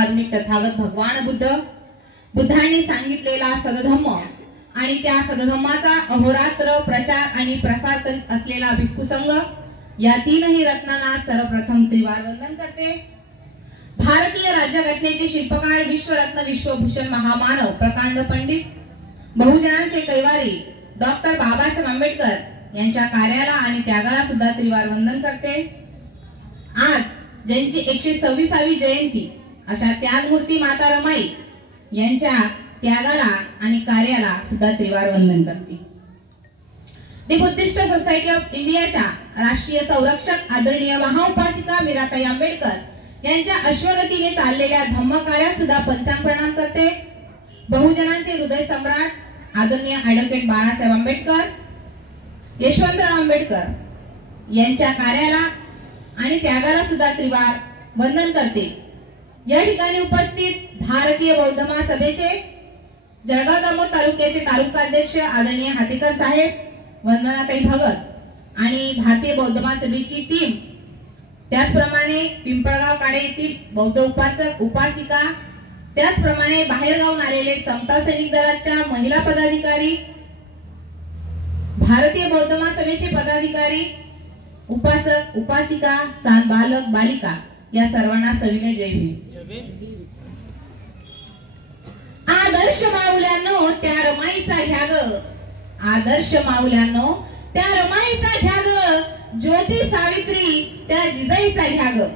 आधुनिक तथागत भगवान बुद्धांनी सांगितलेला सदधम्म आणि त्या सदधम्माचा अहोरात्र प्रचार आणि प्रसार करीत असलेला भिक्खू संघ या तीनही रत्नांना सर्वप्रथम त्रिवार वंदन करते। भारतीय राज्यघटनेचे शिल्पकार विश्वरत्न विश्वभूषण महामानव प्रकांड पंडित बहुजनांचे कैवारी डॉक्टर बाबासाहेब आंबेडकर यांच्या कार्याला आणि त्यागाला सुद्धा त्रिवार वंदन करते। आज ज्यांची 126वी जयंती अशा त्यागमूर्ती माता रमाई यांच्या त्यागाला आणि कार्याला सुद्धा त्रिवार वंदन करते। दी बुद्धिस्ट सोसायटी ऑफ इंडियाच्या राष्ट्रीय संरक्षक आदरणीय महाउपासिका मीराताई आंबेडकर यांच्या अश्वगतीने चाललेल्या धम्मकार्यात सुद्धा पंचांग प्रणाम करते। बहुजनांचे हृदय सम्राट आदरणीय ॲडव्होकेट बाळासाहेब आंबेडकर यशवंतराव आंबेडकर यांच्या कार्याला आणि त्यागाला सुद्धा त्रिवार वंदन करते। या ठिकाणी उपस्थित भारतीय बौद्ध महासभेचे जळगाव जामोद तालुक्याचे तालुकाध्यक्ष आदरणीय हातेकर साहेब वंदनाताई भगत आणि भारतीय बौद्ध महासभेची टीम, त्याचप्रमाणे पिंपळगाव काडे येथील बौद्ध उपासक उपासिका, त्याचप्रमाणे बाहेरगावून आलेले समता सैनिक दलाच्या महिला पदाधिकारी, भारतीय बौद्ध महासभेचे पदाधिकारी, उपासक उपासिका, सान बालक बालिका या सर्वांना सविनय जय भीम। आदर्श माऊल्यांनो त्या रमाईचा घ्या ग, आदर्श माऊल्यांनो त्या रमाईचा घ्या ग, ज्योती सावित्री त्या जिजाईचा घ्या ग।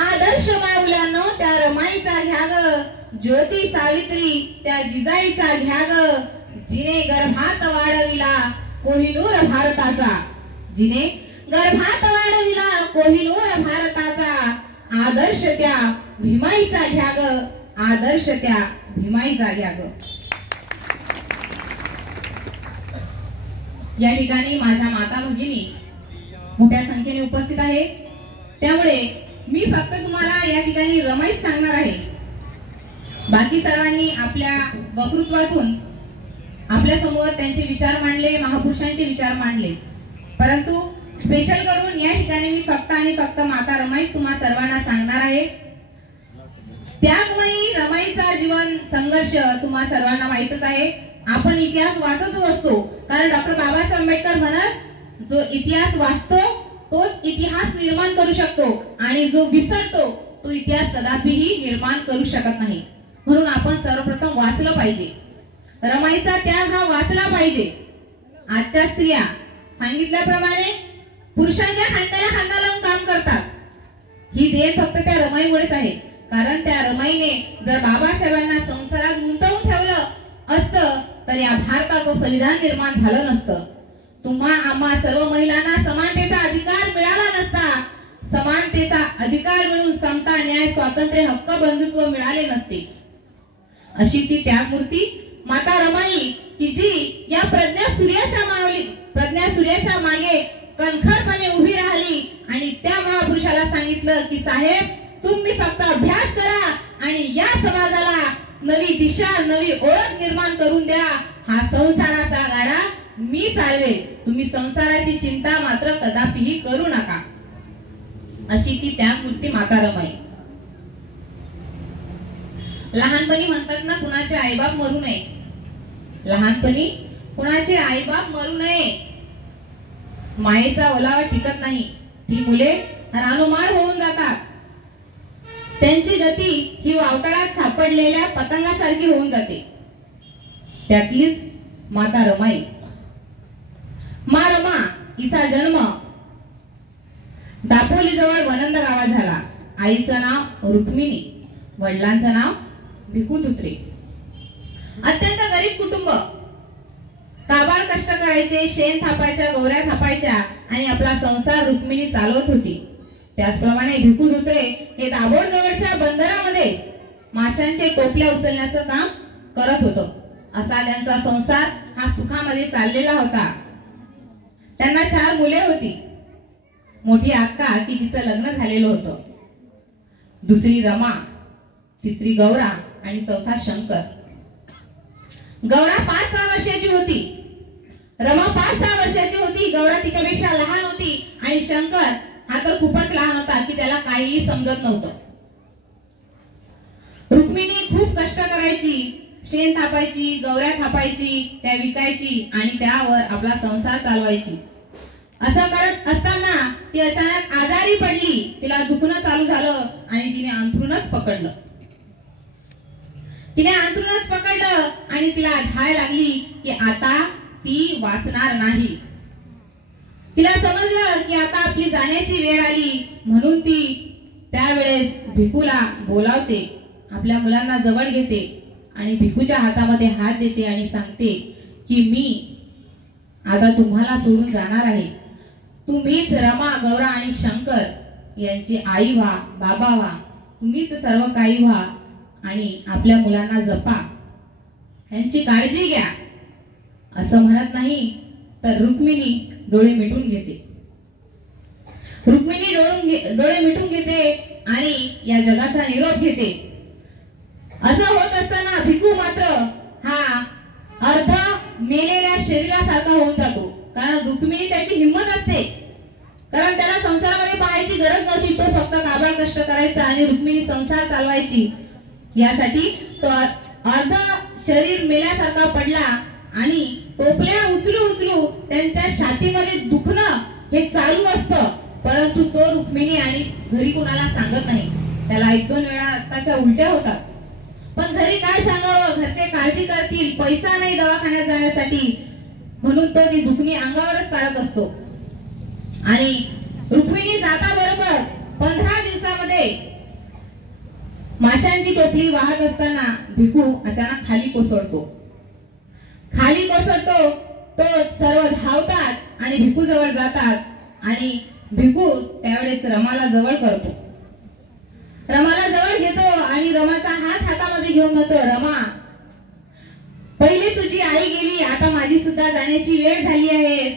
आदर्श माऊल्यांनो त्या रमाईचा घ्या ग, ज्योती सावित्री त्या जिजाईचा घ्या ग। जिने गर्भात वाढविला कोहिनूर भारताचा, जिने गर्भात वाढविला कोहिनूर भारताचा, आदर्श त्या भीमाईचा घ्या ग, आदर्श त्या भीमाईचा घ्या ग। या ठिकाणी माझ्या माता भगिनी मोठ्या संख्येने उपस्थित आहे, त्यामुळे मी फक्त तुम्हाला या ठिकाणी रमाईच सांगणार आहे। बाकी सर्वांनी आपल्या वक्तृत्वातून आपल्या समोर त्यांचे विचार मांडले, महापुरुषांचे विचार मांडले, परंतु स्पेशल करून या ठिकाणी मी फक्त आणि फक्त माता रमाई तुम्हा सर्वांना सांगणार आहे। त्यागमयी रमाईचा जीवन संघर्ष तुम्हा सर्वांना माहितच आहे। आपण इतिहास वाचतच असतो, कारण डॉक्टर बाबासाहेब आंबेडकर म्हणत, जो इतिहास वाचतो तोच इतिहास निर्माण करू शकतो आणि जो विसरतो तो इतिहास कदापिही निर्माण करू शकत नाही। म्हणून आपण सर्वप्रथम वाचलं पाहिजे, रमाईचा त्याग हा वाचला पाहिजे। आजच्या स्त्रिया सांगितल्याप्रमाणे पुरुषांच्या खांद्याला खांदा लावून काम करतात, ही देण फक्त त्या रमाईमुळेच आहे। कारण त्या रमाईने जर बाबासाहेबांना संसारात गुंतवून ठेवलं असतं तर या भारताचं संविधान निर्माण झालं नसतं, तुम्हा आम्हा सर्व महिलांना समानतेचा अधिकार मिळाला नसता, समानतेचा अधिकार मिळून समता न्याय स्वातंत्र्य हक्क बंधुत्व मिळाले नसते। अशी ती त्यागमूर्ती माता रमाई की जी या प्रज्ञा सूर्याच्या मागे कणखरपणे उभी राहिली आणि त्या महापुरुषाला सांगितलं की साहेब तुम्ही फक्त अभ्यास करा आणि या समाजाला नवी दिशा नवी ओळख निर्माण करून द्या, हा संसाराचा गाडा मी चालवेल, तुम्ही संसाराची चिंता मात्र कदापिही करू नका। अशी ती त्यागमूर्ती माता रमाई। लहानपणी म्हणतात ना कुणाचे आईबाप मरू नये, लहानपणी कुणाचे आईबाप मरू नये, मायेचा ओलावा टिकत नाही, ती मुले रानोमाळ होऊन जातात, त्यांची गती ही वावटळात सापडलेल्या पतंगासारखी होऊन जाते। त्यातलीच माता रमाई। मा रमा हिचा जन्म दापोली जवळ वनंद गावात झाला। आईचं नाव रुक्मिणी, वडिलांचं नाव भिकू तुत्रे। अत्यंत गरीब कुटुंब, काबाड कष्ट करायचे, शेण थापायच्या, गौऱ्या थापायच्या आणि आपला संसार रुक्मिणी चालवत होती। त्याचप्रमाणे भिकू तुत्रे हे दाभोळ जवळच्या बंदरामध्ये माशांचे टोपल्या उचलण्याचं काम करत होतं। असा त्यांचा संसार हा सुखामध्ये चाललेला होता। त्यांना 4 मुले होती, मोठी अक्का की जिचं लग्न झालेलं होतं, दुसरी रमा, तिसरी गौरा आणि चौथा शंकर। गौरा 5-6 वर्षाची होती, रमा 5-6 वर्षाची होती, गौरा तिच्यापेक्षा लहान होती आणि शंकर हा तर खूपच लहान होता की त्याला काहीही समजत नव्हतं। रुक्मिणी खूप कष्ट करायची, शेण थापायची, गवऱ्या थापायची, त्या विकायची आणि त्यावर आपला संसार चालवायची. असं करत असताना ती अचानक आजारी पडली. तिला दुखणं चालू झालं आणि तिने अंथरूणच पकडलं. आणि तिला धाय लागली की आता ती वाचणार नाही. तिला समजलं की आता आपली जाण्याची वेळ आली. म्हणून ती त्यावेळेस भिकूला बोलावते, आपल्या मुलांना जवळ घेते आणि भिकूच्या हातामध्ये हात देते आणि सांगते की मी आता तुम्हाला सोडून जाणार आहे. तुम्हीच रमा, गौरा आणि शंकर यांची आई व्हा, बाबा व्हा, तुम्हीच सर्व काही व्हा आणि आपल्या मुलांना जपा, यांची काळजी घ्या. असं म्हणत नाही तर रुक्मिणी डोळे मिटून घेते. डोळे मिटून घेते आणि या जगाचा निरोप घेते. असं होत असताना भिकू मात्र हा अर्धा मेलेल्या शरीरासारखा होऊन जातो. कारण रुक्मिणी त्याची हिंमत असते, कारण त्याला संसारामध्ये पाहायची गरज नव्हती. तो फक्त काबाड कष्ट करायचा आणि रुक्मिणी संसार चालवायची. यासाठी तो अर्धा शरीर मेल्यासारखा पडला आणि टोपल्या उचलू त्यांच्या छातीमध्ये दुखणं हे चालू असतं. परंतु तो रुक्मिणी आणि घरी कुणाला सांगत नाही. त्याला 1-2 वेळा रक्ताच्या उलट्या होतात, पण घरी काय सांगावं, घरचे काळजी करतील, पैसा नाही दवाखान्यात जाण्यासाठी, म्हणून तो ती दुखणी अंगावरच काढत असतो. आणि रुक्मिणी जाता बरोबर 15 दिवसामध्ये माशांची टोपली वाहत असताना भिकू अचानक खाली कोसळतो. तो सर्व धावतात आणि भिकू जवळ जातात आणि भिकू त्यावेळेस रमाला जवळ करतो. रमाला जवळ घेतो आणि रमाचा हात हातामध्ये घेऊन म्हणतो, रमा, पहिले तुझी आई गेली, आता माझी सुद्धा जाण्याची वेळ झाली आहे.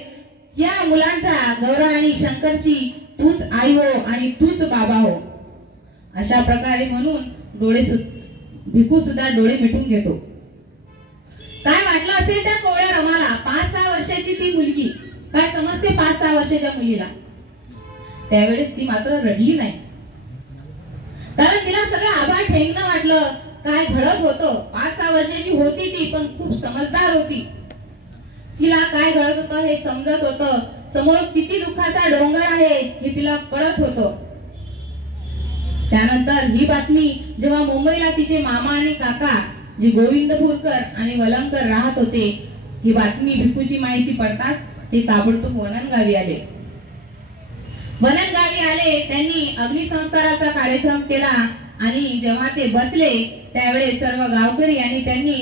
या मुलांचा, गौरा आणि शंकरची तूच आई हो आणि तूच बाबा हो. अशा प्रकारे म्हणून भिकू सुद्धा डोळे मिटून घेतो. काय वाटलं असेल त्या कोवळ्या रमाला, 5-6 वर्षाची ती मुलगी, काय समजते 5-6 वर्षाच्या मुलीला. त्यावेळेस ती मात्र रडली नाही, कारण तिला सगळं आभाळ ठेंगणं वाटलं. काय घडत होतं, 5-6 वर्षाची होती ती, पण खूप समजदार होती. तिला काय घडत होतं हे समजत होतं. समोर किती दुःखाचा डोंगर आहे हे तिला कळत होतं. त्यानंतर ही बातमी जेव्हा मुंबईला तिचे मामा आणि काका जे गोविंदपूरकर आणि वलंकर राहत होते, ही बातमी भिकूची माहिती पडताच ते ताबडतोब वननगावी आले. त्यांनी अग्निसंस्काराचा कार्यक्रम केला आणि जेव्हा ते बसले त्यावेळेस सर्व गावकरी आणि त्यांनी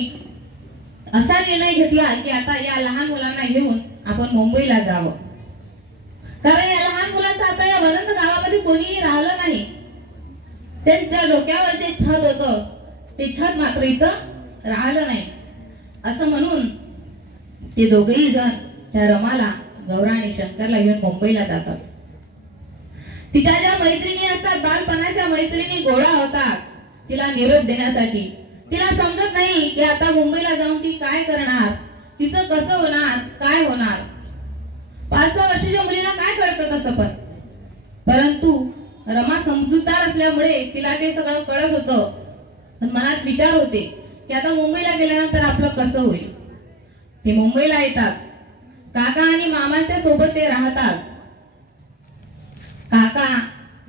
असा निर्णय घेतला की आता या लहान मुलांना घेऊन आपण मुंबईला जावं. कारण या लहान मुलांचं आता या वनंत गावामध्ये कोणीही राहिलं नाही. त्यांच्या डोक्यावर जे छत होतं ते छत मात्र इथं राहिलं नाही. असं म्हणून ते दोघेही जण त्या रमाला, गौरा आणि शंकरला घेऊन मुंबईला जातात. तिच्या ज्या मैत्रिणी असतात, बालपणाच्या मैत्रिणी गोळा होतात तिला निरोप देण्यासाठी. तिला समजत नाही की आता मुंबईला जाऊन ती काय करणार, तिचं कसं होणार, काय होणार. 5-6 वर्षाच्या मुलीला काय कळतं तसं. परंतु रमा समजूतदार असल्यामुळे तिला ते सगळं कळत होतं. मनात विचार होते की आता मुंबईला गेल्यानंतर आपलं कसं होईल. ते मुंबईला येतात. काका आणि मामांच्या सोबत ते राहतात. काका,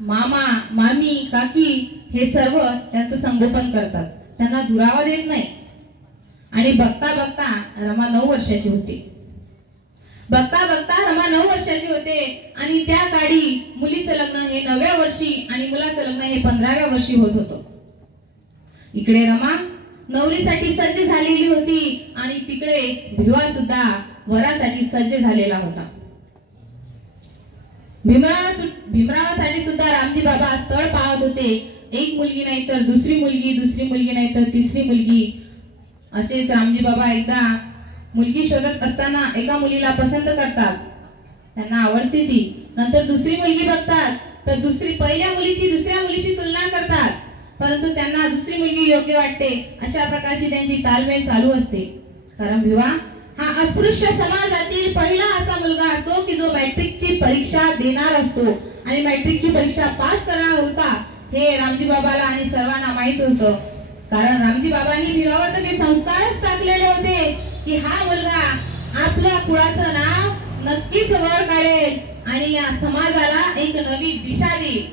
मामा, मामी, काकी हे सर्व त्यांचं संगोपन करतात, त्यांना दुरावा देत नाही. आणि बघता बघता रमा 9 वर्षाची होती. रमा 9 वर्षाची होते आणि त्या काळी मुलीचं लग्न हे 9व्या वर्षी आणि मुलाचं लग्न हे 15व्या वर्षी होत होतं. इकडे रमा नवरीसाठी सज्ज झालेली होती आणि तिकडे भिवा सुद्धा वरासाठी सज्ज झालेला होता. भीमरावासाठी सुद्धा रामजी बाबा स्थळ पाहत होते. एक मुलगी नाही तर दुसरी मुलगी नाही तर तिसरी मुलगी. असेच रामजी बाबा एकदा मुलगी शोधत असताना एका मुलीला पसंत करतात, त्यांना आवडते ती. नंतर दुसरी मुलगी बघतात तर पहिल्या मुलीची दुसऱ्या मुलीची तुलना करतात, परंतु त्यांना दुसरी मुलगी योग्य वाटते. अशा प्रकारची त्यांची तालमेल चालू असते. कारण भिवा हा अस्पृश्य समाजातील पहिला असा मुलगा असतो की जो मॅट्रिकची परीक्षा देणार असतो आणि मॅट्रिकची परीक्षा पास करणार होता हे रामजी बाबाला आणि सर्वांना माहित होतं. कारण रामजी बाबांनी भिवावर ते संस्कारच टाकलेले होते की हा मुलगा आपल्या कुळाचं नाव नक्कीच वर काढेल आणि या समाजाला एक नवी दिशा देईल.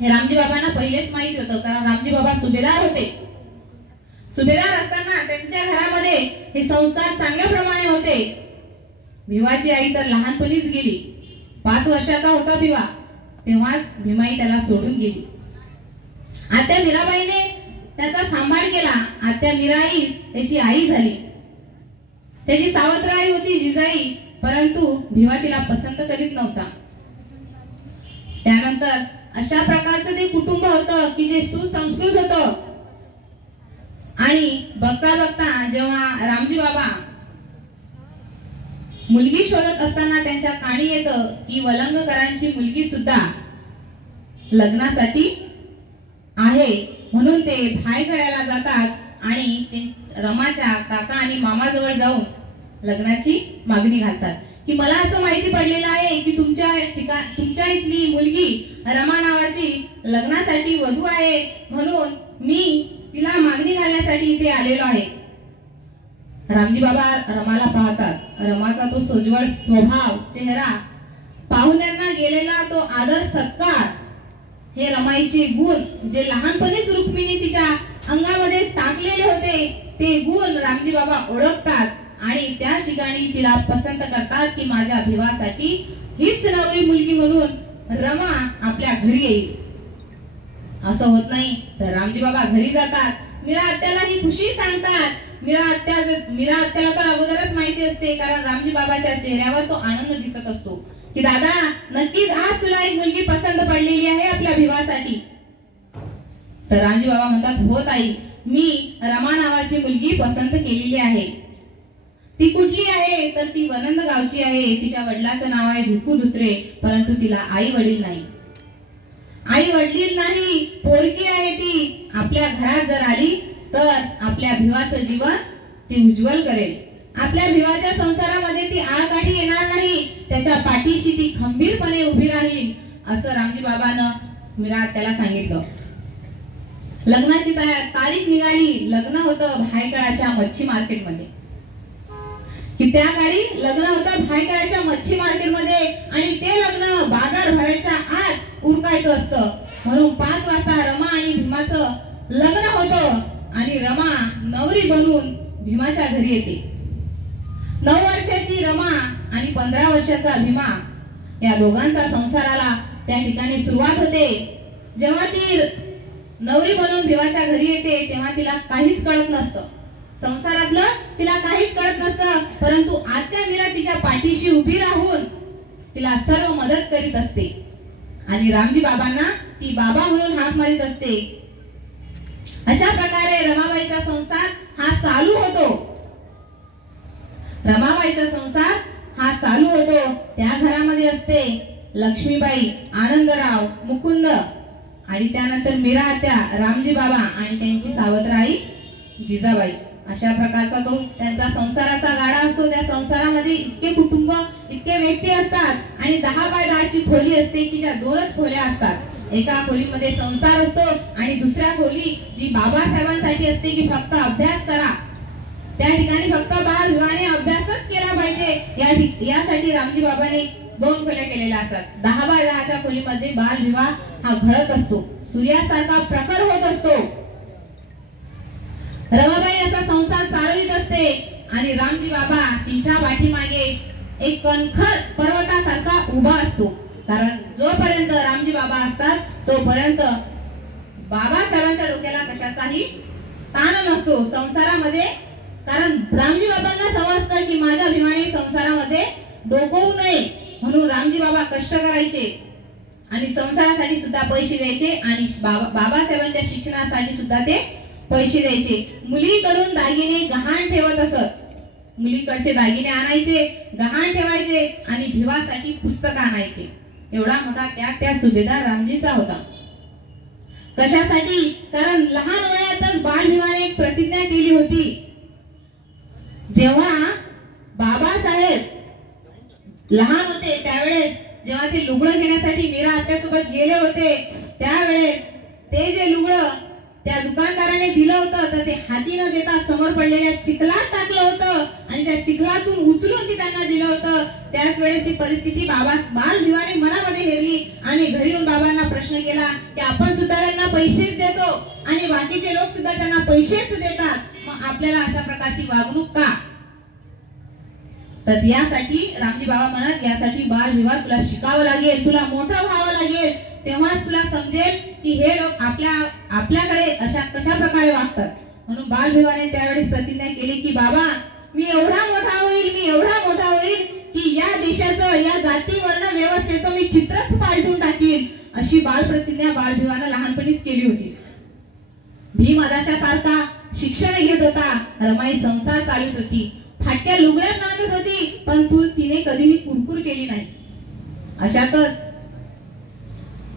हे रामजी बाबांना पहिलेच माहित होतं, कारण रामजी बाबा सुभेदार होते. सुभेदार असताना त्यांच्या घरामध्ये हे संस्कार चांगल्या प्रमाणे होते. भिवाची आई तर लहानपणीच गेली. 5 वर्षाचा होता भिवा तेव्हाच भीमाई त्याला सोडून गेली. आत्या मीराबाईने त्याचा सांभाळ केला. आत्या मीराई त्याची आई झाली. त्याची सावत्र आई होती जिजाई, परंतु भिवा तिला पसंत करीत नव्हता. त्यानंतर अशा प्रकारचं ते कुटुंब होतं की जे सुसंस्कृत होतं. आणि बघता बघता जेव्हा रामजी बाबा मुलगी शोधत असताना त्यांच्या कानी येतं की वलंगकरांची मुलगी सुद्धा लग्नासाठी आहे, म्हणून ते भायखळ्याला जातात आणि ते रमाच्या काका आणि मामाजवळ जाऊन लग्नाची मागणी घालतात की मला असं माहिती पडलेलं आहे की तुमच्या इथली मुलगी रमा नावाची लग्नासाठी वधू आहे, म्हणून मी तिला मागणी घालण्यासाठी इथे आलेलो आहे. रामजी बाबा रमाला पाहतात. रमाचा तो सोज्वळ स्वभाव, चेहरा, पाहुण्यांना गेलेला तो आदर सत्कार, हे रमाईचे गुण जे लहानपणीच रुक्मिणी तिच्या अंगामध्ये टाकलेले होते, ते गुण रामजी बाबा ओळखतात आणि त्या ठिकाणी तिला पसंत करतात की माझ्या भिवासाठी हीच नवरी मुलगी म्हणून रमा आपल्या घरी येईल. असं होत नाही तर रामजी बाबा घरी जातात. मीरा आत्याला ही खुशी सांगतात. मीरा आत्याला तर अगोदरच माहिती असते, कारण रामजी बाबाच्या चेहऱ्यावर तो आनंद दिसत असतो की दादा नक्कीच आज तुला एक मुलगी पसंत पडलेली आहे आपल्या भिवासाठी. तर रामजी बाबा म्हणतात हो ताई, मी रमा नावाची मुलगी पसंत केलेली आहे. ती कुठली आहे तर ती वनंद गावची आहे. तिच्या वडिलाचं नाव आहे भिकू धुत्रे, परंतु तिला आई वडील नाही. आई वडील नाही, पोरगी आहे ती. आपल्या घरात जर आली तर आपल्या भिवाचं जीवन ती उज्ज्वल करेल. आपल्या भिवाच्या संसारामध्ये ती आळकाठी येणार नाही, त्याच्या पाठीशी ती खंबीरपणे उभी राहील, असं रामजी बाबांना मीरा त्याला सांगितलं. लग्नाची तारीख निघाली. लग्न होतं भायखळ्याच्या मच्छी मार्केटमध्ये. की त्या काळी लग्न होतं भायखळ्याच्या मच्छी मार्केटमध्ये आणि ते लग्न बाजार भरायच्या आत उरकायचं असतं, म्हणून 5 वाजता रमा आणि भीमाचं लग्न होतं आणि रमा नवरी बनून भीमाच्या घरी येते. 9 वर्षाची रमा आणि 15 वर्षाचा भीमा या दोघांचा संसाराला त्या ठिकाणी सुरुवात होते. जेव्हा ती नवरी बनून भीमाच्या घरी येते तेव्हा तिला काहीच कळत नसतं. संसारातलं तिला काहीच कळत नसतं, परंतु आत्या मीरा तिच्या पाठीशी उभी राहून तिला सर्व मदत करीत असते आणि रामजी बाबांना ती बाबा म्हणून हाक मारित असते. अशा प्रकारे रमाबाईचा संसार हा चालू होतो. रमाबाईचा संसार हा चालू होतो. त्या घरामध्ये असते लक्ष्मीबाई, आनंदराव, मुकुंद आणि त्यानंतर मीरा आत्या, रामजी बाबा आणि त्यांची सावत्र आई जिजाबाई. अशा प्रकारचा तो त्यांचा संसाराचा गाडा असतो. त्या संसारामध्ये इतके कुटुंब, इतके व्यक्ती असतात आणि 10 बाय 10 ची खोली असते की ज्या 2च खोल्या असतात. एका खोलीमध्ये संसार असतो आणि दुसऱ्या खोली जी बाबासाहेबांसाठी असते की फक्त अभ्यास करा. त्या ठिकाणी फक्त बाल विवाहाने अभ्यासच केला पाहिजे यासाठी रामजी बाबांनी 2 खोल्या केलेल्या असतात. 10 बाय 10 च्या खोलीमध्ये बाल विवाह हा घडत असतो, सूर्यासारखा प्रखर होत असतो. रमाबाई असा संसार चालवित असते आणि रामजी बाबा तिच्या पाठीमागे एक कणखर पर्वतासारखा उभा असतो. कारण जोपर्यंत रामजी बाबा असतात तोपर्यंत बाबासाहेबांच्या डोक्याला कशाचाही ताण नसतो संसारामध्ये. कारण रामजी बाबांना समजतं की माझ्या भीमाने संसारामध्ये डोकवू नये, म्हणून रामजी बाबा कष्ट करायचे आणि संसारासाठी सुद्धा पैसे द्यायचे आणि बाबासाहेबांच्या शिक्षणासाठी सुद्धा ते पैसे द्यायचे. मुलीकडून दागिने गहाण ठेवत असत. मुलीकडचे दागिने आणायचे, गहाण ठेवायचे आणि भिवासाठी पुस्तक आणायचे. एवढा मोठा त्याग त्या सुभेदार रामजीचा होता. कशासाठी? कारण लहान वयातच बालभिवाने एक प्रतिज्ञा केली होती. जेव्हा बाबासाहेब लहान होते त्यावेळेस जेव्हा ते लुगडं घेण्यासाठी मीरा आत्यासोबत गेले होते, त्यावेळेस ते जे लुगडं त्या दुकानदाराने दिलं होतं तर ते हाती न देता समोर पडलेल्या चिखलात टाकलं होतं आणि त्या चिखलातून उचलून ती त्यांना दिलं होतं। त्याच वेळेस ती परिस्थिती बालभिवाने मनामध्ये हेरली आणि घरी येऊन बाबांना प्रश्न केला की आपण सुद्धा त्यांना पैसेच देतो आणि बाकीचे लोक सुद्धा त्यांना पैसेच देतात, मग आपल्याला अशा प्रकारची वागणूक का? तर यासाठी रामजी बाबा म्हणत, यासाठी बालविवाह तुला शिकावं लागेल, तुला मोठं व्हावं लागेल, तेव्हाच तुला समजेल की हे लोक आपल्याकडे अशा कशा प्रकारे वागतात। म्हणून बालविवाहाने त्यावेळेस प्रतिज्ञा केली की बाबा मी एवढा मोठा होईल की या देशाचं, या जाती वर्ण व्यवस्थेचं मी चित्रच पालटून टाकीन, अशी बालप्रतिज्ञा बालविवाहाने लहानपणीच केली होती। भीम आदाशासारखा शिक्षण घेत होता, रमाई संसार चालवत होती, फाटक्या लुगड्यात नांदत होती, पण तिने कधीही कुरकुर केली नाही। अशातच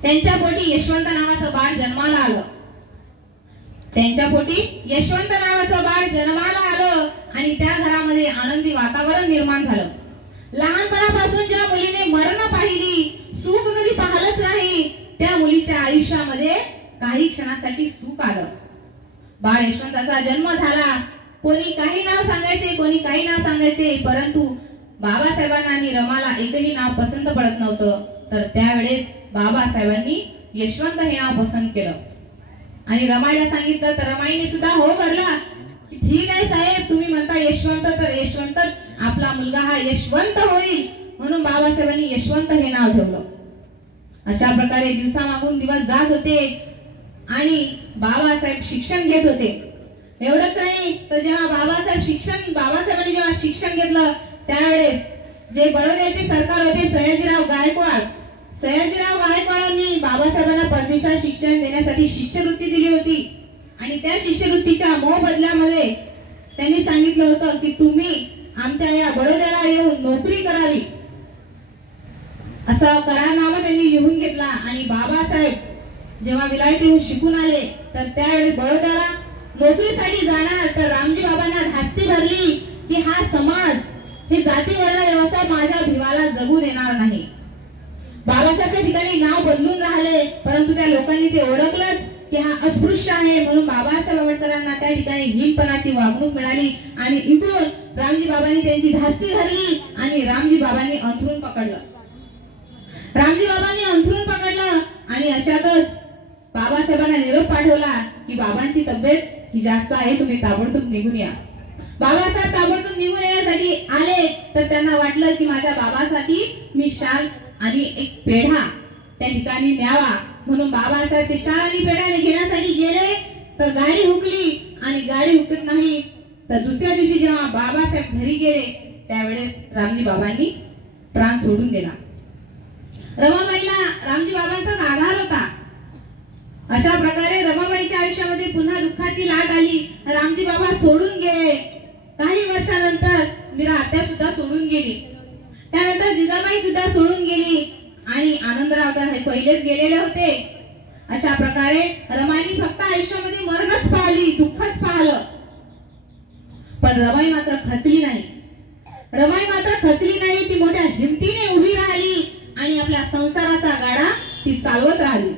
त्यांच्या पोटी यशवंत नावाचं बाळ जन्माला आलं आणि त्या घरामध्ये आनंदी वातावरण निर्माण झालं। लहानपणापासून ज्या मुलीने मरण पाहिली, सुख कधी पाहिलंच नाही, त्या मुलीच्या आयुष्यामध्ये काही क्षणासाठी सुख आलं। बाळ यशवंताचा जन्म झाला, कोणी काही नाव सांगायचे, कोणी काही नाव सांगायचे, परंतु बाबासाहेबांना आणि रमाला एकही नाव पसंत पडत नव्हतं। तर त्यावेळेस बाबासाहेबांनी यशवंत हे नाव पसंत केलं आणि रमाईला सांगितलं, तर रमाईने सुद्धा हो भरला की ठीक आहे साहेब, तुम्ही म्हणता यशवंत, तर यशवंत आपला मुलगा हा यशवंत होईल, म्हणून बाबासाहेबांनी यशवंत हे नाव ठेवलं। अशा प्रकारे दिवसामागून दिवस जात होते आणि बाबासाहेब शिक्षण घेत होते। एवढंच नाही तर जेव्हा बाबासाहेबांनी जेव्हा शिक्षण घेतलं त्यावेळेस जे बडोद्याचे सरकार होते सयाजीराव गायकवाडांनी बाबासाहेबांना परदेशात शिक्षण देण्यासाठी शिष्यवृत्ती दिली होती आणि त्या शिष्यवृत्तीच्या मोबदल्यामध्ये त्यांनी सांगितलं होतं की तुम्ही आमच्या या बडोद्याला येऊन नोकरी करावी, असा करारनामा त्यांनी लिहून घेतला। आणि बाबासाहेब जेव्हा विलायत येऊन शिकून आले तर त्यावेळेस बडोद्याला नोकरीसाठी जाणार, तर रामजी बाबांना धास्ती भरली की हा समाज, हे जाती वर्ण व्यवस्था माझ्या भिवाला जगू देणार नाही। बाबासाहेब त्या ठिकाणी नाव बदलून राहिले, परंतु त्या लोकांनी ते ओळखलंच की हा अस्पृश्य आहे, म्हणून बाबासाहेब आंबेडकरांना त्या ठिकाणी हीनपणाची वागणूक मिळाली आणि इकडून रामजी बाबांनी त्यांची धास्ती धरली आणि रामजी बाबांनी अंथरूण पकडलं आणि अशातच बाबासाहेबांना निरोप पाठवला की बाबांची तब्येत ही जास्त आहे, तुम्ही ताबडतोब निघून या। बाबासाहेब ताबडतोब निघून येण्यासाठी आले तर त्यांना वाटलं की माझ्या बाबासाठी मी शाल आणि एक पेढा त्या ठिकाणी न्यावा, म्हणून बाबासाहेब ते शाल आणि पेढा घेण्यासाठी गेले तर गाडी हुकली आणि गाडी हुकत नाही, तर दुसऱ्या दिवशी जेव्हा बाबासाहेब घरी गेले त्यावेळेस रामजी बाबांनी प्राण सोडून दिला। रमाबाईला रामजी बाबांचाच आधार होता। अशा प्रकारे रमाबाईच्या आयुष्यामध्ये पुन्हा दुःखाची लाट आली, रामजी बाबा सोडून गेले। काही वर्षानंतर मीरा आत्या सुद्धा सोडून गेली, त्यानंतर जिजाबाई सुद्धा सोडून गेली आणि आनंदराव तर हे पहिलेच गेलेले होते। अशा प्रकारे रमाईने फक्त आयुष्यामध्ये मरणच पाहिली, दुःखच पाहिलं, पण रमाई मात्र खचली नाही। ती मोठ्या हिमतीने उभी राहिली आणि आपल्या संसाराचा गाडा ती चालवत राहिली।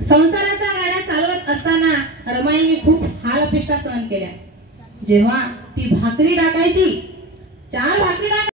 संसाराचा गाडा चालवत असताना रमाईने खूप हाल अपेष्टा सहन केल्या। जेव्हा ती भाकरी टाकायची, 4 भाकरी